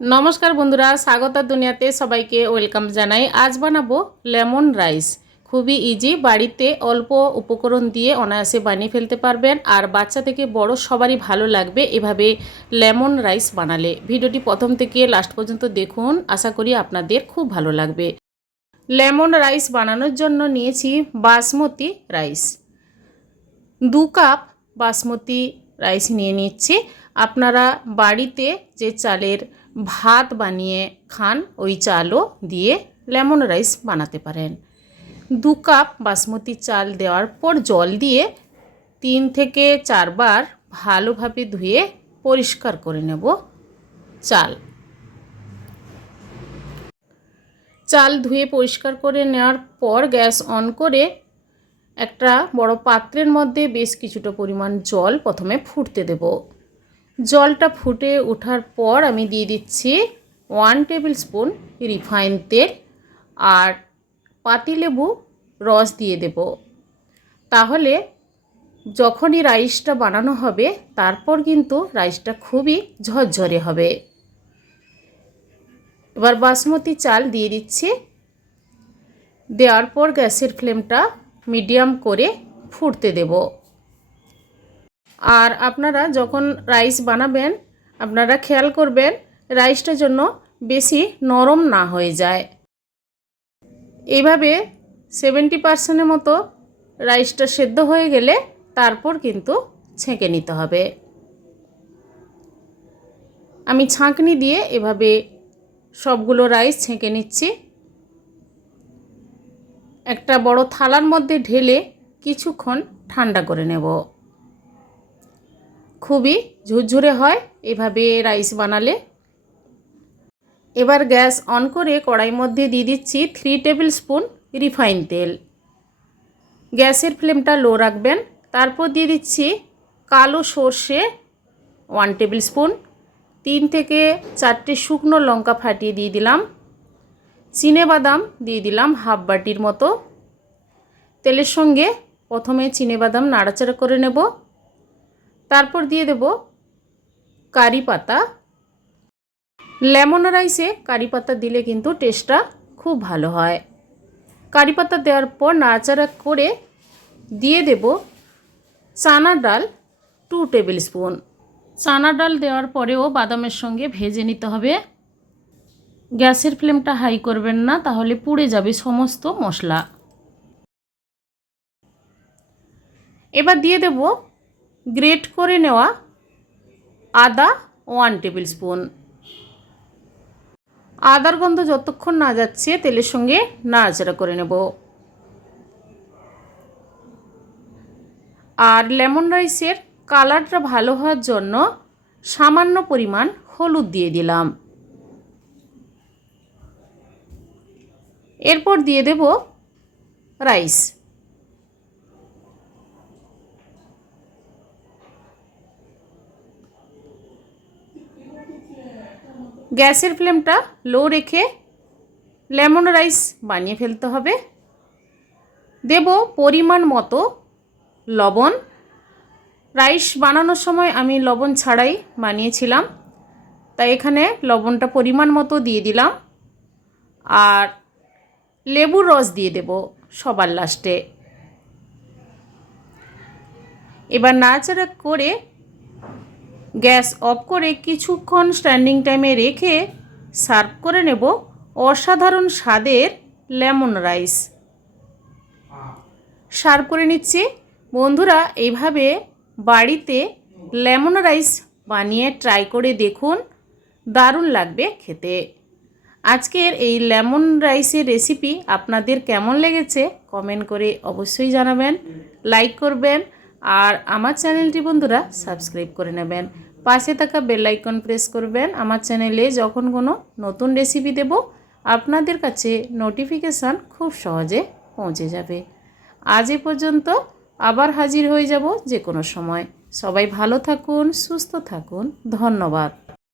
নমস্কার বন্ধুরা, স্বাগত দুনিয়াতে সবাইকে ওয়েলকাম জানাই। আজ বানাবো লেমন রাইস। খুবই ইজি, বাড়িতে অল্প উপকরণ দিয়ে অনায়াসে বানিয়ে ফেলতে পারবেন। আর বাচ্চা থেকে বড় সবারই ভালো লাগবে এভাবে লেমন রাইস বানালে। ভিডিওটি প্রথম থেকে লাস্ট পর্যন্ত দেখুন, আশা করি আপনাদের খুব ভালো লাগবে। লেমন রাইস বানানোর জন্য নিয়েছি basmati rice. 2 cup basmati rice নিয়ে নিচ্ছি। আপনারা বাড়িতে যে চালের ভাত বানিয়ে খান ওই চালও দিয়ে লেমন রাইস বানাতে পারেন। 2 কাপ বাসমতি চাল দেওয়ার পর জল দিয়ে 3 থেকে 4 বার ভালোভাবে ধুয়ে পরিষ্কার করে নেব চাল ধুয়ে পরিষ্কার করে নেওয়ার পর গ্যাস অন করে একটা বড় পাত্রের মধ্যে বেশ কিছুটা পরিমাণ জল প্রথমে ফুটতে দেব। জলটা ফুটে ওঠার পর আমি দিয়ে দিচ্ছি 1 টেবিল স্পুন রিফাইন তেল আর পাতিলেবু রস দিয়ে দেব। তাহলে যখনই রাইসটা বানানো হবে তারপর কিন্তু রাইসটা খুবই ঝরঝরে হবে। এবার বাসমতি চাল দিয়ে দিচ্ছি। দেওয়ার পর গ্যাসের ফ্লেমটা মিডিয়াম করে ফুটতে দেব। আর আপনারা যখন রাইস বানাবেন আপনারা খেয়াল করবেন রাইসটার জন্য বেশি নরম না হয়ে যায়। এইভাবে 70% মতো রাইসটা সেদ্ধ হয়ে গেলে তারপর কিন্তু ছেঁকে নিতে হবে। আমি ছাঁকনি দিয়ে এভাবে সবগুলো রাইস ছেঁকে নিচ্ছি। একটা বড় থালার মধ্যে ঢেলে কিছুক্ষণ ঠান্ডা করে নেব। খুবই ঝুরঝুরে হয় এভাবে রাইস বানালে। এবার গ্যাস অন করে কড়াইয়ের মধ্যে দিয়ে দিচ্ছি 3 টেবিল স্পুন রিফাইন তেল। গ্যাসের ফ্লেমটা লো রাখবেন। তারপর দিয়ে দিচ্ছি কালো সর্ষে 1 টেবিল স্পুন, 3 থেকে 4টে শুকনো লঙ্কা ফাটিয়ে দিয়ে দিলাম। চিনেবাদাম দিয়ে দিলাম হাফ বাটির মতো। তেলের সঙ্গে প্রথমে চিনেবাদাম নাড়াচাড়া করে নেব। তারপর দিয়ে দেব কারি পাতা। লেমন রাইসে কারি পাতা দিলে কিন্তু টেস্টটা খুব ভালো হয়। কারি পাতা দেওয়ার পর নাড়াচাড়া করে দিয়ে দেব চানা ডাল 2 টেবিল স্পুন। চানা ডাল দেওয়ার পরেও বাদামের সঙ্গে ভেজে নিতে হবে। গ্যাসের ফ্লেমটা হাই করবেন না, তাহলে পুড়ে যাবে সমস্ত মশলা। এবার দিয়ে দেব গ্রেট করে নেওয়া আদা 1 টেবিল স্পুন। আদার গন্ধ যতক্ষণ না যাচ্ছে তেলের সঙ্গে নাড়াচাড়া করে নেব। আর লেমন রাইসের কালারটা ভালো হওয়ার জন্য সামান্য পরিমাণ হলুদ দিয়ে দিলাম। এরপর দিয়ে দেব রাইস। গ্যাসের ফ্লেমটা লো রেখে লেমন রাইস বানিয়ে ফেলতে হবে। দেব পরিমাণ মতো লবণ। রাইস বানানোর সময় আমি লবণ ছাড়াই বানিয়েছিলাম, তাই এখানে লবণটা পরিমাণ মতো দিয়ে দিলাম। আর লেবুর রস দিয়ে দেব সবার লাস্টে। এবার নাড়াচাড়া করে গ্যাস অফ করে কিছুক্ষণ স্ট্যান্ডিং টাইমে রেখে সার্ভ করে নেব অসাধারণ স্বাদের লেমন রাইস। সার্ভ করে নিচ্ছি। বন্ধুরা এইভাবে বাড়িতে লেমন রাইস বানিয়ে ট্রাই করে দেখুন, দারুণ লাগবে খেতে। আজকের এই লেমন রাইসের রেসিপি আপনাদের কেমন লেগেছে কমেন্ট করে অবশ্যই জানাবেন, লাইক করবেন আর আমার চ্যানেলটি বন্ধুরা সাবস্ক্রাইব করে নেবেন। পাশে থাকা বেল আইকন প্রেস করবেন। আমার চ্যানেলে যখন কোনো নতুন রেসিপি দেব আপনাদের কাছে নোটিফিকেশান খুব সহজে পৌঁছে যাবে। আজ এ পর্যন্ত, আবার হাজির হয়ে যাব যে কোনো সময়। সবাই ভালো থাকুন, সুস্থ থাকুন। ধন্যবাদ।